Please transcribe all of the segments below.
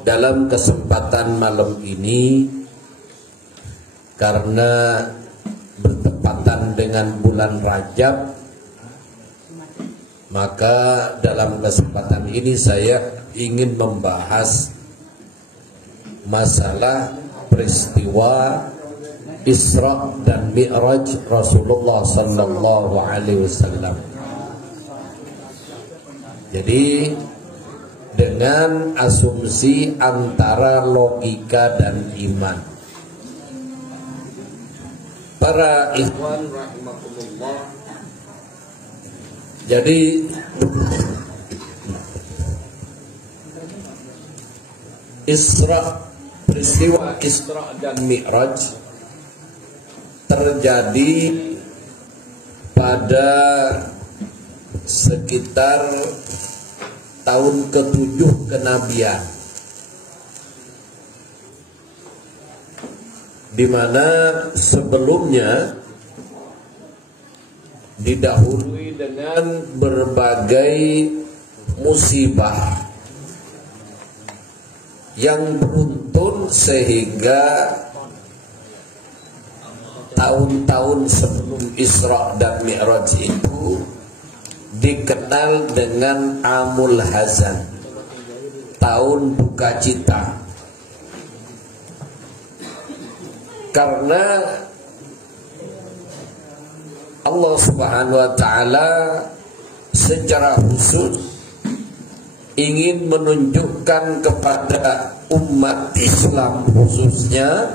Dalam kesempatan malam ini, karena bertepatan dengan bulan Rajab, maka dalam kesempatan ini saya ingin membahas masalah peristiwa Isra dan Mi'raj Rasulullah sallallahu alaihi wasallam. Jadi dengan asumsi antara logika dan iman. Para ikhwan rahimakumullah, jadi peristiwa Isra dan Mi'raj terjadi pada sekitar tahun ke-7 kenabian, di mana sebelumnya didahului dengan berbagai musibah yang beruntun sehingga tahun-tahun sebelum Isra dan Mi'raj itu dikenal dengan Amul Hazan, tahun duka cita, karena Allah Subhanahu wa ta'ala secara khusus ingin menunjukkan kepada umat Islam khususnya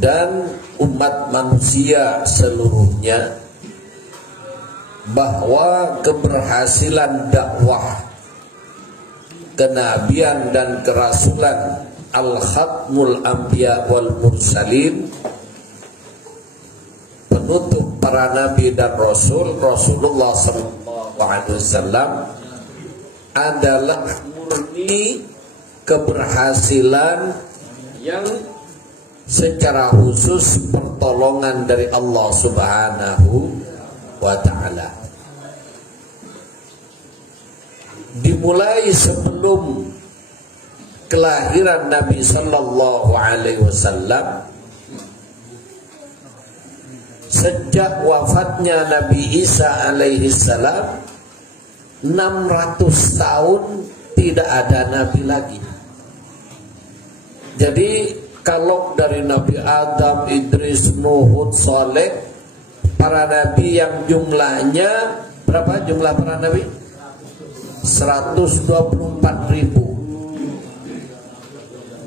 dan umat manusia seluruhnya bahwa keberhasilan dakwah kenabian dan kerasulan Al-Khatmul Anbiya wal Mursalin, penutup para nabi dan rasul, Rasulullah SAW, adalah murni keberhasilan yang secara khusus pertolongan dari Allah Subhanahu wa ta'ala. Dimulai sebelum kelahiran Nabi sallallahu alaihi wasallam, sejak wafatnya Nabi Isa alaihi salam 600 tahun tidak ada nabi lagi. Jadi kalau dari Nabi Adam, Idris, Nuh, Hud, Saleh, para nabi yang jumlahnya berapa jumlah para nabi? 124.000.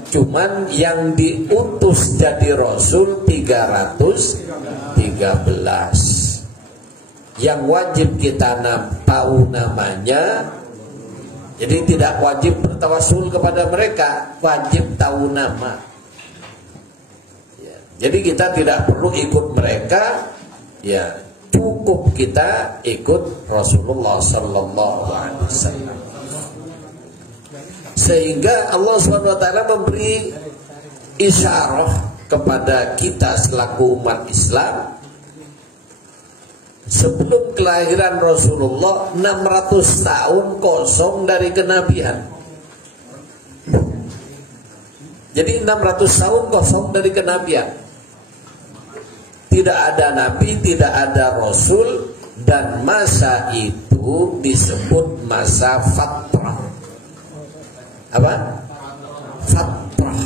Cuman yang diutus jadi rasul 313. Yang wajib kita tahu namanya. Jadi tidak wajib bertawasul kepada mereka, wajib tahu nama. Jadi kita tidak perlu ikut mereka. Ya, cukup kita ikut Rasulullah sallallahu alaihi wasallam. Sehingga Allah SWT memberi isyarah kepada kita selaku umat Islam, sebelum kelahiran Rasulullah 600 tahun kosong dari kenabian. Jadi 600 tahun kosong dari kenabian. Tidak ada nabi, tidak ada rasul, dan masa itu disebut masa fatrah. Apa? Fatrah.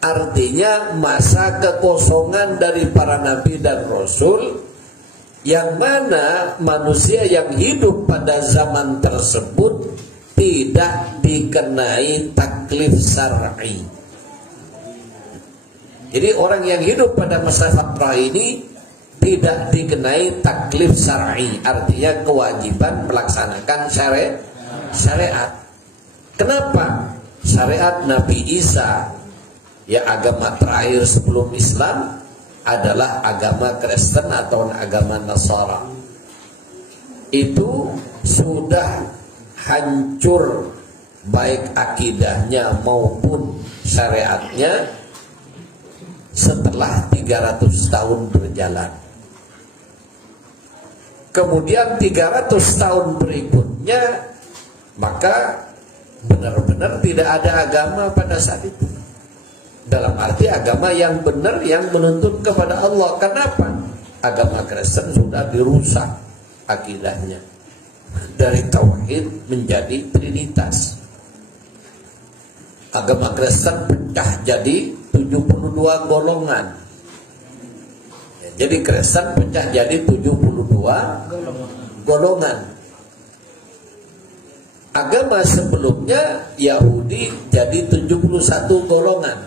Artinya masa kekosongan dari para nabi dan rasul, yang mana manusia yang hidup pada zaman tersebut tidak dikenai taklif syar'i. Jadi orang yang hidup pada masa fatrah ini tidak dikenai taklif syar'i, artinya kewajiban melaksanakan syariat. Kenapa? Syariat Nabi Isa, ya agama terakhir sebelum Islam, adalah agama Kristen atau agama Nasara. Itu sudah hancur baik akidahnya maupun syariatnya setelah 300 tahun berjalan. Kemudian 300 tahun berikutnya, maka benar-benar tidak ada agama pada saat itu. Dalam arti agama yang benar, yang menuntut kepada Allah. Kenapa? Agama Kristen sudah dirusak akidahnya. Dari tauhid menjadi trinitas. Agama Kristen pecah jadi 72 golongan. Jadi Kristen pecah jadi 72 golongan. Agama sebelumnya Yahudi jadi 71 golongan.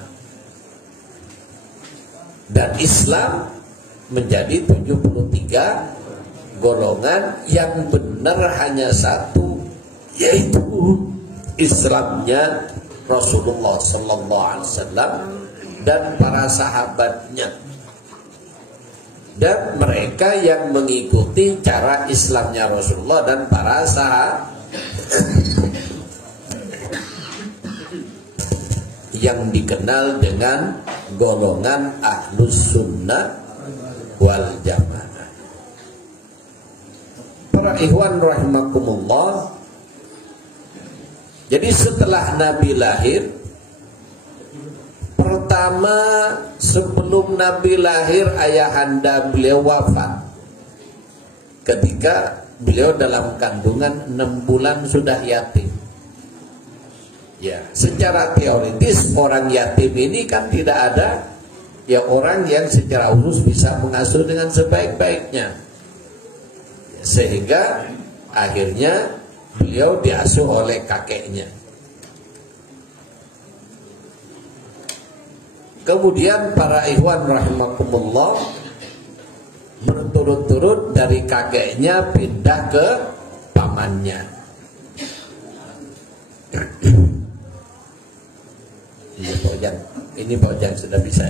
Dan Islam menjadi 73 golongan. Yang benar hanya satu, yaitu Islamnya Rasulullah sallallahu alaihi wasallam dan para sahabatnya. Dan mereka yang mengikuti cara Islamnya Rasulullah dan para sahabat, yang dikenal dengan golongan Ahlus Sunnah wal Jamaah. Para ikhwan rahimakumullah, jadi setelah Nabi lahir, pertama sebelum Nabi lahir ayahanda beliau wafat. Ketika beliau dalam kandungan 6 bulan sudah yatim. Ya, secara teoritis orang yatim ini kan tidak ada ya orang yang secara khusus bisa mengasuh dengan sebaik-baiknya. Sehingga akhirnya beliau diasuh oleh kakeknya. Kemudian para ikhwan rahimakumullah, berturut-turut dari kakeknya pindah ke pamannya. Ini Pak Ujang sudah bisa.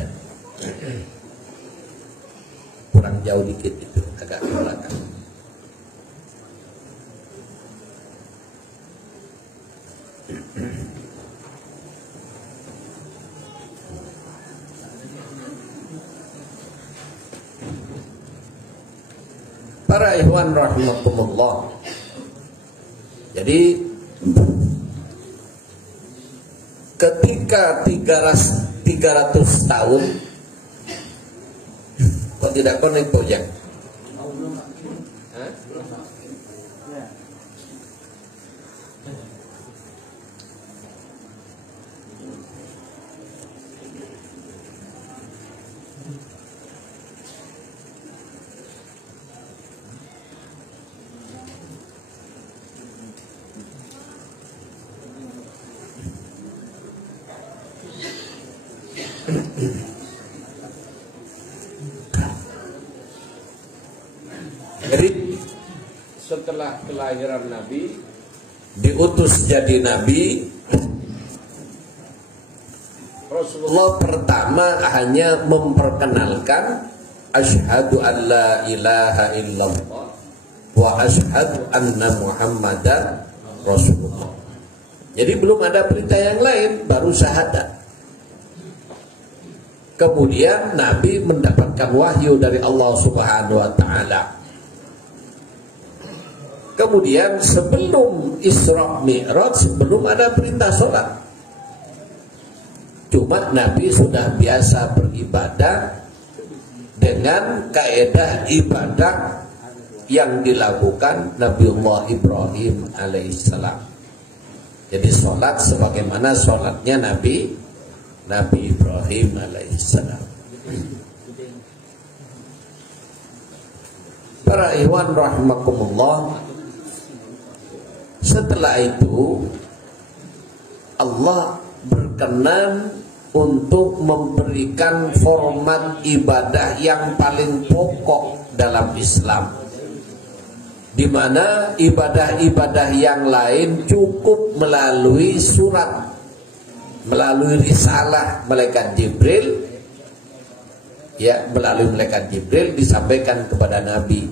Kurang jauh dikit itu, agak ke belakang. Para ikhwan rahimakumullah, jadi ketika 300 tahun, kok tidak konek Bojang? Jadi setelah kelahiran Nabi, diutus jadi Nabi, Rasulullah pertama hanya memperkenalkan asyhadu an la ilaha illallah wa asyhadu anna Muhammadan Rasulullah. Jadi belum ada perintah yang lain, baru syahadat. Kemudian Nabi mendapatkan wahyu dari Allah Subhanahu wa taala. Kemudian sebelum Isra Mi'raj, belum ada perintah sholat. Cuma Nabi sudah biasa beribadah dengan kaedah ibadah yang dilakukan Nabiullah Ibrahim alaihissalam. Jadi sholat sebagaimana sholatnya Nabi Ibrahim alaihissalam. Para ikhwan rahimakumullah, setelah itu Allah berkenan untuk memberikan format ibadah yang paling pokok dalam Islam, di mana ibadah-ibadah yang lain cukup melalui surat, melalui risalah malaikat Jibril, ya, melalui malaikat Jibril disampaikan kepada Nabi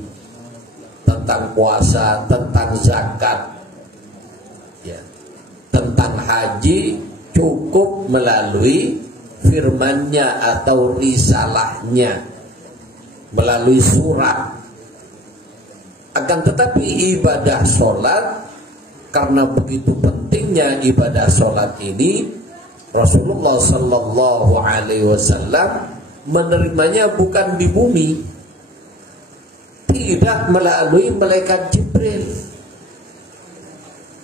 tentang puasa, tentang zakat, ya, tentang haji, cukup melalui firmannya atau risalahnya, melalui surat. Akan tetapi ibadah sholat, karena begitu pentingnya ibadah sholat ini, Rasulullah Sallallahu Alaihi Wasallam menerimanya bukan di bumi, tidak melalui malaikat Jibril.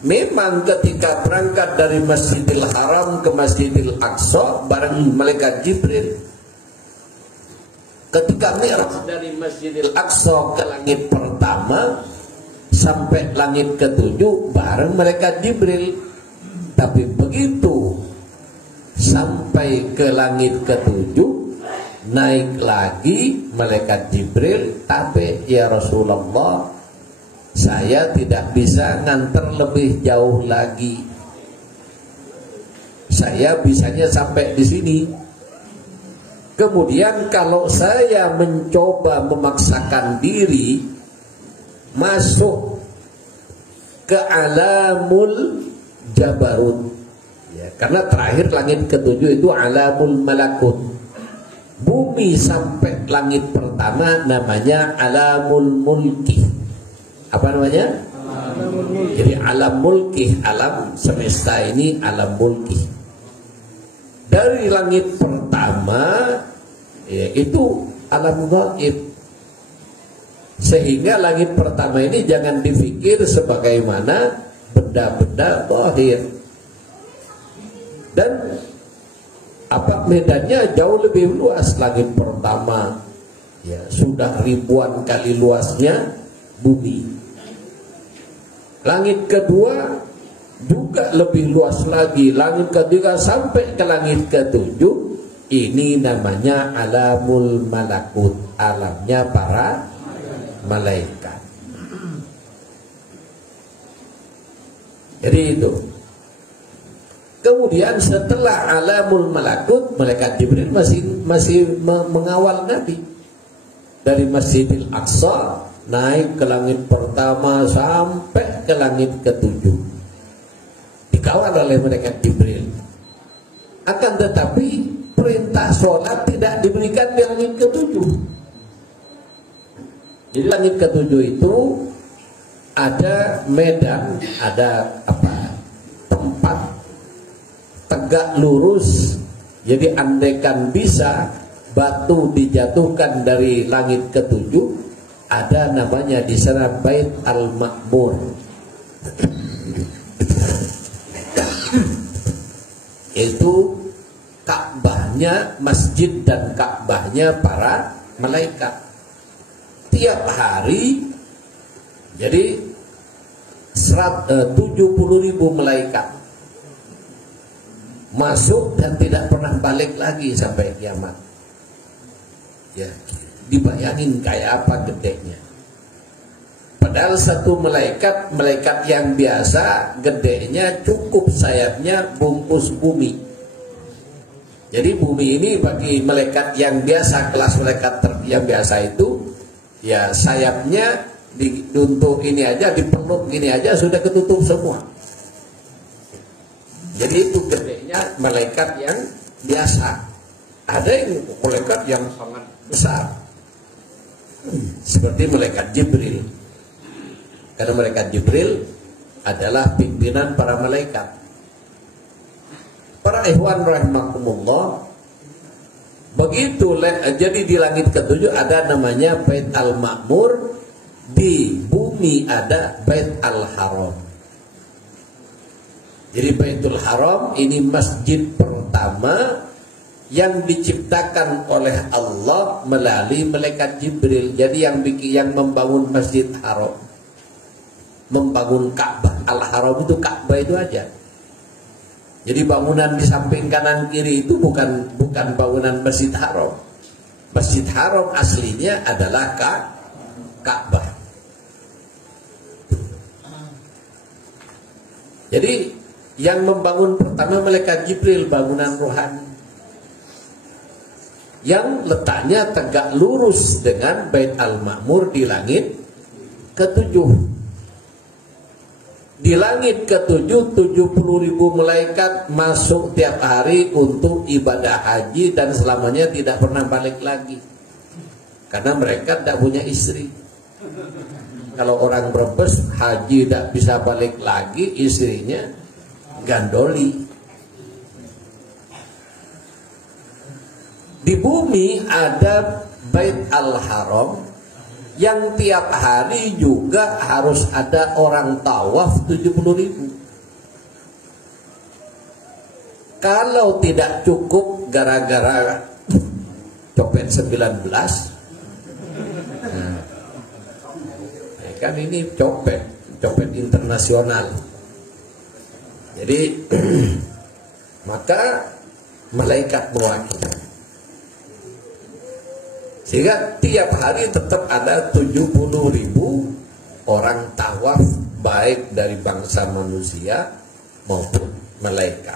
Memang ketika berangkat dari Masjidil Haram ke Masjidil Aqsa bareng malaikat Jibril. Ketika mi'raj dari Masjidil Aqsa ke langit pertama sampai langit ketujuh bareng malaikat Jibril. Tapi begitu sampai ke langit ketujuh, naik lagi malaikat Jibril, tapi ya Rasulullah, saya tidak bisa nganter lebih jauh lagi. Saya bisanya sampai di sini. Kemudian kalau saya mencoba memaksakan diri masuk ke alamul jabarut, ya, karena terakhir langit ketujuh itu alamul malakut. Bumi sampai langit pertama namanya alamul mulki. Apa namanya? Alamul mulki. Jadi alam mulki, alam semesta ini alam mulki. Dari langit pertama, ya, itu alam gaib. Sehingga langit pertama ini jangan dipikir sebagaimana benda-benda zahir. Dan apa medannya jauh lebih luas. Langit pertama, ya, sudah ribuan kali luasnya bumi. Langit kedua juga lebih luas lagi. Langit ketiga sampai ke langit ketujuh, ini namanya alamul malakut, alamnya para malaikat. Jadi itu. Kemudian setelah alamul malakut, malaikat Jibril masih mengawal Nabi dari Masjidil Aqsa naik ke langit pertama sampai ke langit ketujuh, dikawal oleh malaikat Jibril. Akan tetapi perintah sholat tidak diberikan di langit ketujuh. Jadi langit ketujuh itu ada medan, ada tempat tegak lurus. Jadi andaikan bisa batu dijatuhkan dari langit ketujuh, ada namanya di sana Bait Al-Ma'mur. Itu Ka'bahnya, masjid dan Ka'bahnya para malaikat. Tiap hari jadi 70.000 malaikat masuk dan tidak pernah balik lagi sampai kiamat. Ya, dibayangin kayak apa gedenya. Padahal satu malaikat yang biasa gedenya cukup sayapnya bungkus bumi. Jadi bumi ini bagi malaikat yang biasa, kelas malaikat yang biasa itu, ya sayapnya untuk ini aja, dipeluk gini aja sudah ketutup semua. Jadi itu gedenya malaikat yang biasa. Ada yang malaikat yang sangat besar, seperti malaikat Jibril. Karena malaikat Jibril adalah pimpinan para malaikat. Para ikhwan rahimakumullah, begitu jadi di langit ketujuh ada namanya Bait Al-Ma'mur, di bumi ada Bait Al-Haram. Jadi Baitul Haram ini masjid pertama yang diciptakan oleh Allah melalui malaikat Jibril. Jadi yang membangun Masjid Haram, membangun Ka'bah, Al-Haram itu Ka'bah itu aja. Jadi bangunan di samping kanan kiri itu bukan bangunan Masjid Haram. Masjid Haram aslinya adalah Ka'bah. Jadi yang membangun pertama malaikat Jibril, bangunan rohani yang letaknya tegak lurus dengan Bait Al-Ma'mur di langit ketujuh. Di langit ketujuh 70.000 malaikat masuk tiap hari untuk ibadah haji dan selamanya tidak pernah balik lagi. Karena mereka tidak punya istri. Kalau orang Brebes haji tidak bisa balik lagi, istrinya gandoli. Di bumi ada Bait Al-Haram yang tiap hari juga harus ada orang tawaf 70.000. Kalau tidak cukup gara-gara copet 19, kan ini copet internasional. Jadi maka malaikat mewakili. Sehingga tiap hari tetap ada 70.000 orang tawaf, baik dari bangsa manusia maupun malaikat.